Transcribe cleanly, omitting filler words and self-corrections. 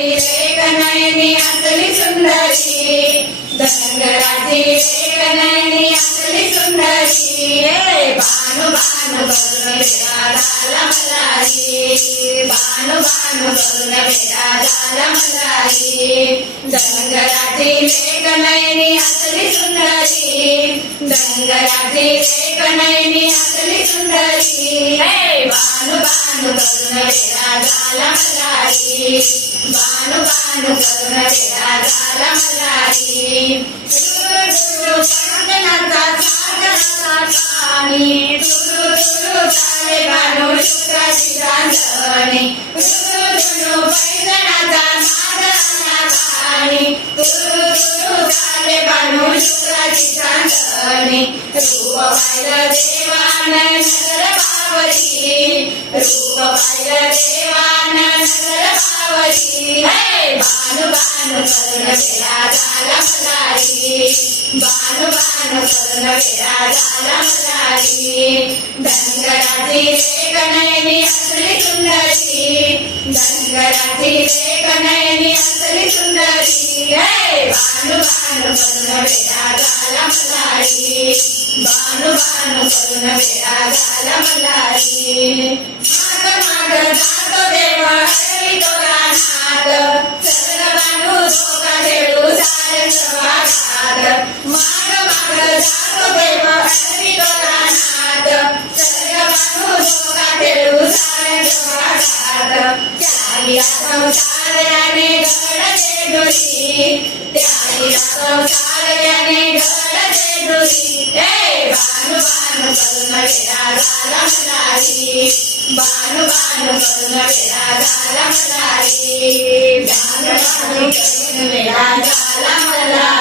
नयनी असली सुंदरी धनगराची नयनी असली सुंदरी भानु भानु करुण बेटा झाला मलारी भानु भानु करुण बेटा झाला मलारी धनगराची नयनी असली सुंदरी धनगराची नयनी असली सुंदरी भानु भानु करुण बेटा झाला मलारी भानु भानु करुण बेटा झाला मलारी तुरु पंगनाचा सागराचा पाणी तुरु चाले भानु शुक्राची रांजणी तुरु पैंजणाचा सागराचा पाणी तुरु चाले भानु शुक्राची रांजणी रूप पाहिलं देवानं नगर बावरी रूप पाहिलं देवानं नगर बावरी भानु भानु करुण बेटा झाला मलारी भानु भानु करुण बेटा झाला मलारी धनगराची नयनी असली सुंदरी धनगराची नयनी असली सुंदरी भानु भानु करुण बेटा झाला मलारी भानु भानु करुण बेटा झाला मलारी माग माग जातो देव हरवितो रानात सर्व भानु धोका खेळू सारे सभागात माग माग जातो देव हरवितो रानात सर्व भानु धोका खेळू सारे सभागात त्यागी संसाराने घडते डोली त्यागी संसाराने घडते डोली भानु भानु करुण बेटा झाला मलारी भानु भानु करुण बेटा झाला मलारी भानु भानु करुण बेटा झाला मलारी।